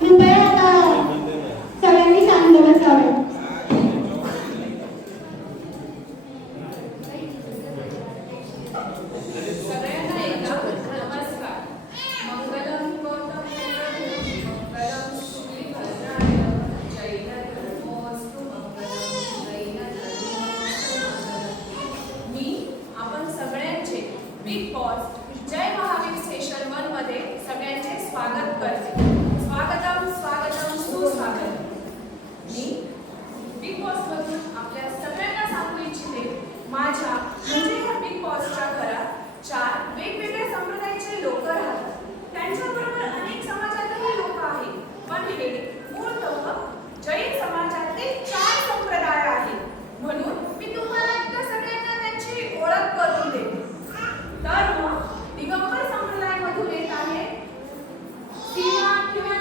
कृपया आता सगळ्यांनी शांत बसावे. सगळ्यांना एकदा नमस्कार. मंगलम गौतम मंगलम शुक्ली भद्राय जैन धर्मोऽस्तु मंगलम जैन धर्मोऽस्तु मंगलम. मी आपण सगळ्यांचे बिग बॉस जय महावीर स्टेशन 1 मध्ये सगळ्यांचे स्वागत करते. स्वागतम स्वागतम सुस्वागतम. मी बिग बॉस मधून आपल्या सगळ्यांना सांगू इच्छिते, माझ्या म्हणजे या बिग बॉसच्या घरात 4 वेगवेगळ्या संप्रदायाचे लोक राहतात. त्यांच्याबरोबर अनेक समाजातही लोक आहेत, पण हे मूळतः जैन समाजातले 4 संप्रदाय आहेत. म्हणून मी तुम्हाला एकदा सगळ्यांना त्यांची ओळख करून देते. तर मग दिगंबर संप्रदायामधून येत आहे सीमा किंवा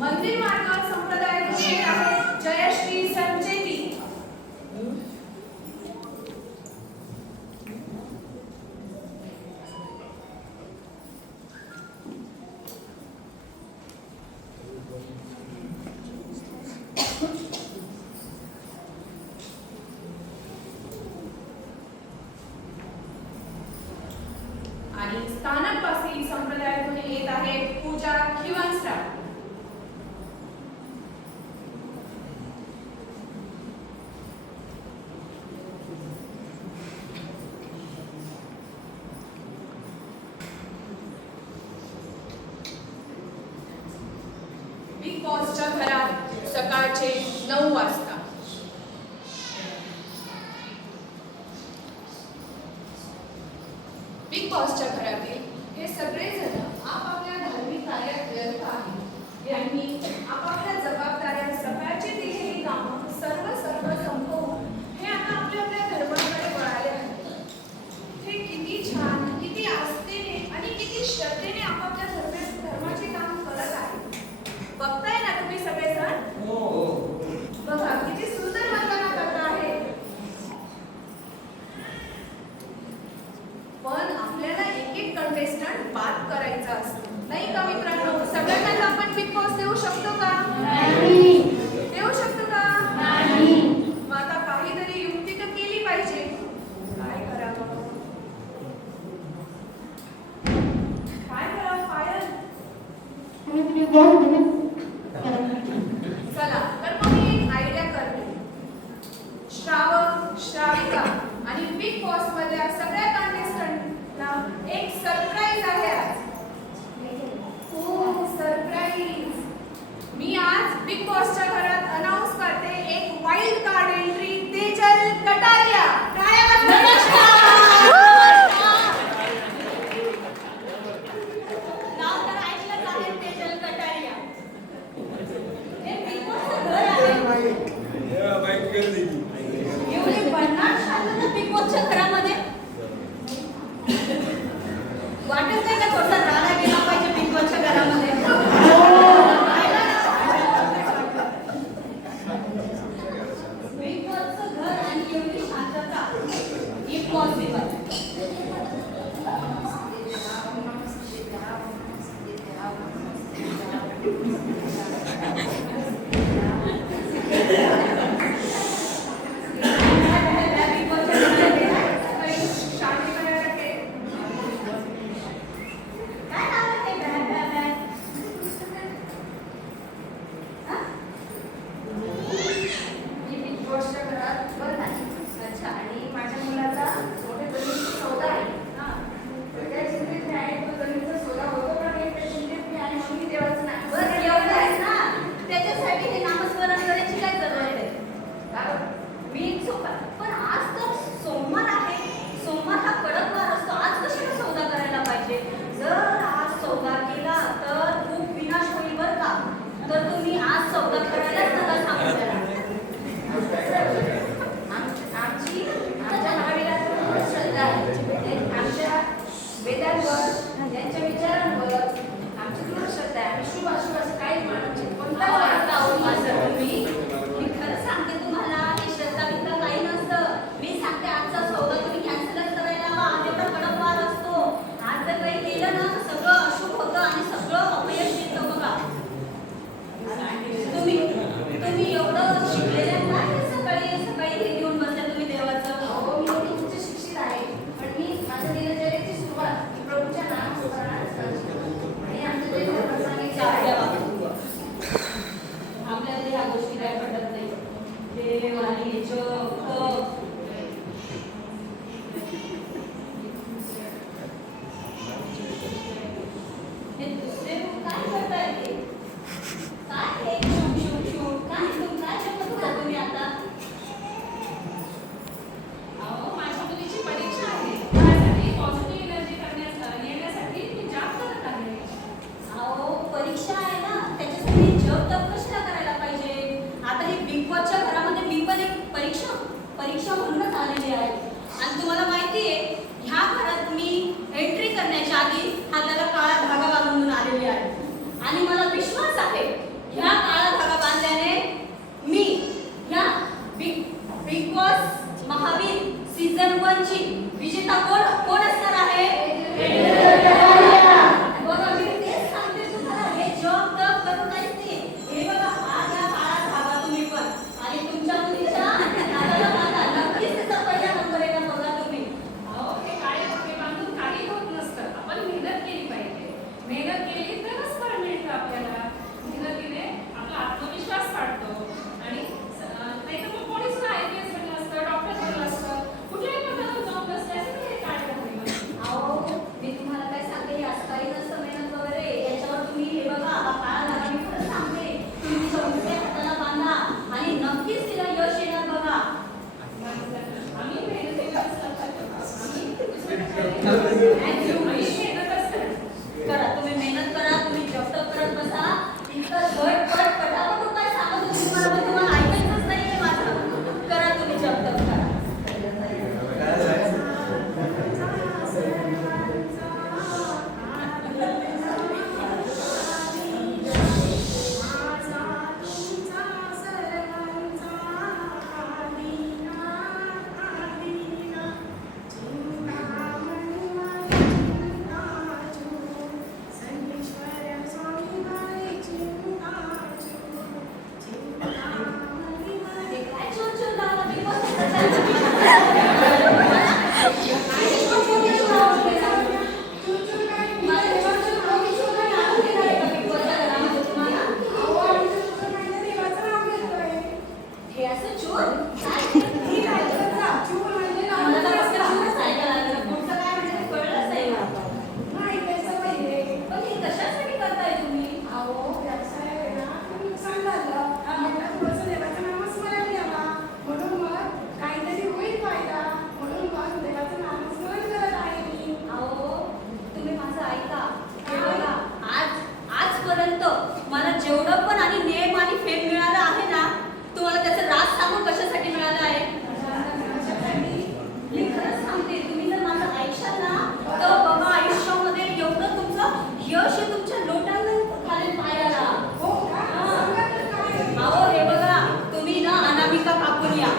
मंदिर मार्ग संप्रदायातून येत आहे जयश्री संचेती. आणि स्थानकवासी संप्रदायातून येत आहे पूजा खिवंसराव. बिग बॉसच्या घरात सकाळचे 9 वाजता. बिग बॉसच्या घरातील हे सगळेजण आपापल्या धार्मिक कार्यात व्यस्त आहेत. यांनी आपापल्या जबाबदाऱ्या सकाळची दिलेली कामं सर्व संपवून हे आता आपल्या धर्माकडे वळाले आहेत. हे किती छान, किती आस्थेने आणि किती श्रद्धेने आपापल्या धर्माचे काम करत आहेत. बघताय ना तुम्ही सगळेजण? बघा किती सुंदर वंदना करत आहे. पण आपल्याला एक कंटेस्टंट बाद करायचा असतो, नाही का मित्रांनो? सगळ्यांना आपण बिग बॉस देऊ शकतो का? नाही. देऊ शकतो का? नाही. मग आता काहीतरी युक्ती तर केली पाहिजे. काय करावं? पायल? तुम्ही बोल. चला तर मग मी एक आयडिया करते. श्रावक, श्राविका आणि बिग बॉस मधल्या सगळ्या कंटेस्टंटला एक सरप्राईज आहे आज. हो, सरप्राईज. मी आज बिग बॉसच्या घरात अनाउन्स करते एक wild card entry, Tejal Kataria. नाव तर ऐकलंच आहे, तेजल कटारिया. हे बिग बॉसचं घर आहे. एवढी भन्नाट शांतता बिग बॉसच्या घरामध्ये वाटत नाही का? थोडासा राडा गेला पाहिजे बिग बॉसच्या घरामध्ये. परीक्षा म्हणूनच आलेली आहे. आणि तुम्हाला माहिती आहे ह्या घरात मी एंट्री करण्याच्या आधी हाताला काळा धागा बांधून आलेली आहे. आणि मला विश्वास आहे ह्या काळा धागा बांधल्याने मी ह्या बिग बॉस महावीर सीझन 1 ची विजेता कोण असणार आहे? बघा मी तेच सांगते तुम्हाला, हे जॉब करून नाही. हे बघा हा घ्या काळा धागा तुम्ही पण, आणि तुमच्या मुलीच्या हाताला बांधा. नक्कीच त्याचा पहिला नंबर येणार बघा तुम्ही. अहो, हे काळे पक्के बांधून काही होत नसतं. आपण मेहनत केली पाहिजे. मेहनत केली तरच फळ मिळतं आपल्याला. मेहनतीने आपला आत्मविश्वास वाढतो. आणि नाही तर मग कोणी सुद्धा IPS बनलं असतं, डॉक्टर बनलं असतं, कुठल्याही पदावर जॉब नसल्याचं हे काळे पक्के बांधून. अहो मी तुम्हाला काय सांगते, हे असं काही नसतं मेहनत वगैरे. याच्यावर तुम्ही हे बघा हा काळा धागा मी खरं सांगते तुम्ही तिच्या उलट्या हाताला बांधा आणि नक्कीच तिला यश येणार बघा. आम्ही मेहनतीनेच करतो. करा तुम्ही मेहनत करा, तुम्ही जॉब करत बसा. इतकं झटपट पटापट उपाय सांगत होते तुम्हाला, पण तुम्हाला ऐकायचंच नाहीये माझं. करा तुम्ही जॉब करा. मला जेवढं पण आणि नेम आणि फेम मिळालं आहे ना, तुम्हाला त्याचं राज सांगून कशासाठी मिळालं आहे? मी खरंच सांगते, तुम्ही जर माझं ऐकशाल ना तर बघा आयुष्यामध्ये एवढं तुमचं यश हे तुमच्या लोटांना खाली पायाला. अहो हे बघा तुम्ही ना अनामिका कापून या.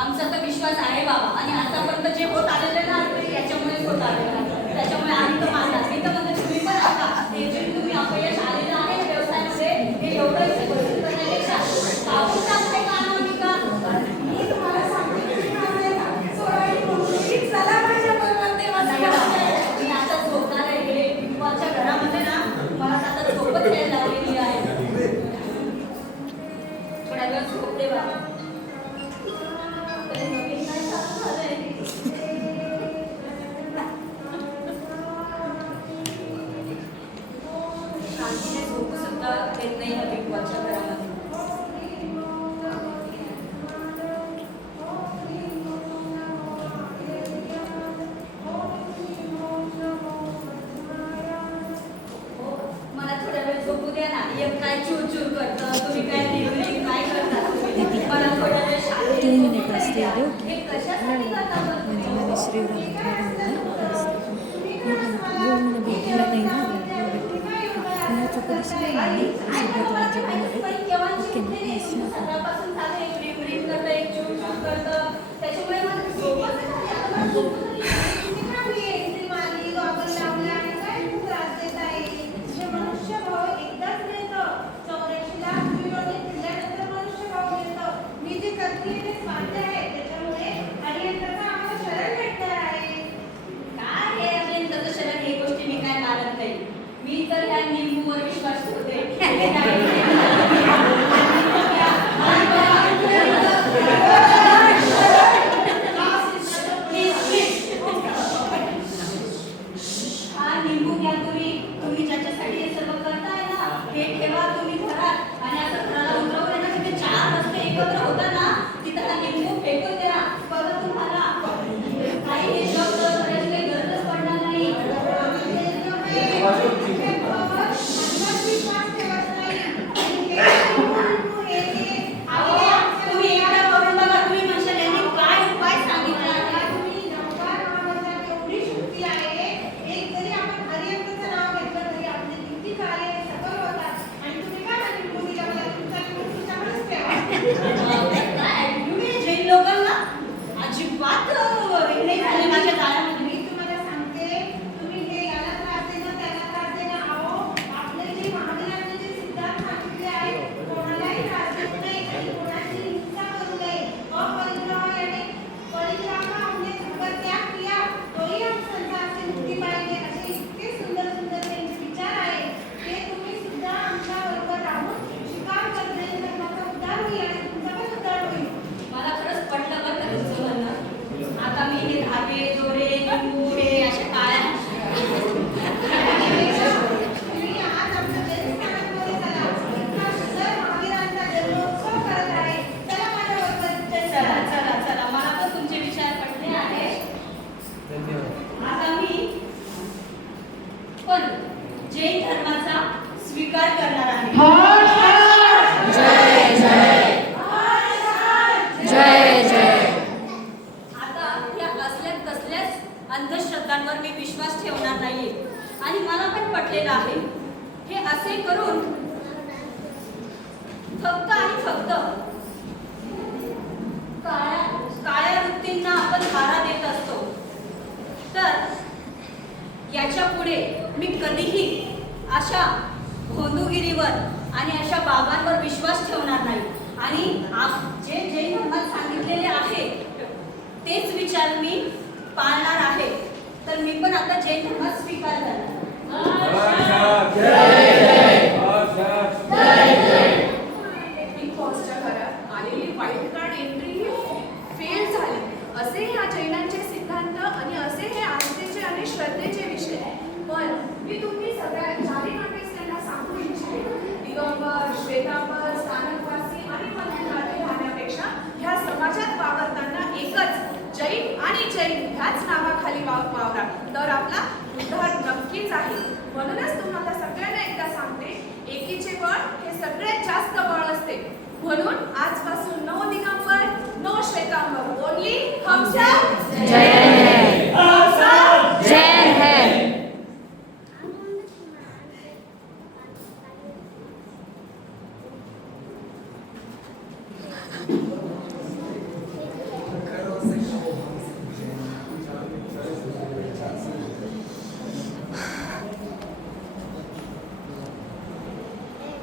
आमचा तर विश्वास आहे बाबा, आणि आतापर्यंत जे होत आलेलं ना याच्यामुळेच होत आलेलं आहे. त्याच्यामुळे आम्ही तर माझा मी तर म्हणजे तुम्ही पण आता हे जे तुम्ही अपयश आलेलं आहे व्यवसायामध्ये हे एवढं गोष्टी करण्यापेक्षा कापून टाकते का अनामिका? मी तुम्हाला सांगते मी आता झोपणार आहे. हे बिंबाच्या घरामध्ये ना मला आता झोपच यायला लागलेली आहे. थोड्या वेळ झोपते बाबा. शांतीने झोपू सुद्धा येत नाही या बिग बॉसच्या घरामध्ये. मला थोड्या वेळ झोपू द्या ना. एक काय चूर करतं, तुम्ही काय निर्णय काय करता तुम्ही? मला थोड्या वेळ शांतीने हे कशासाठी करता बरं तुम्ही? सकाळपासून झालं एक रिंग करतं, एक चूर करतं, त्याच्यामुळे मला झोपच नाही. आता मला झोपच नाही. तुम्हाला पण पटलेलं आहे. हे असे करून फक्त आणि फक्त काळ्या वृत्तींना आपण धारा देत असतो. तर याच्या पुढे मी कधीही अशा भोंदूगिरीवर आणि अशा बाबांवर विश्वास ठेवणार नाही. आणि जे जैन धर्मात सांगितलेले आहे तेच विचार मी पाळणार आहे. तर मी पण आता जैन धर्मात स्वीकार करणार. बिग बॉसच्या घरात आलेली वाईल्ड कार्ड एंट्री फेल झाली असे ह्या जैनांचे सिद्धांत आणि असे हे आस्थेचे आणि श्रद्धेचे विषय. पण मी तुम्ही सगळ्या चारी नाट्यस्थांना सांगू इच्छिते, दिगंबर, श्वेतांबर, स्थानकवासी आणि पंथनाटे राहण्यापेक्षा ह्या समाजात वावरताना एकच जैन आणि जैन ह्याच नावाखाली वावरा तर आपला उद्धार नक्कीच आहे. म्हणूनच तुम्हाला सगळ्यांना एकदा सांगते, एकीचे बळ हे सगळ्यात जास्त बळ असते. म्हणून आजपासून no Digambar no Shwetambar, only हम सब जय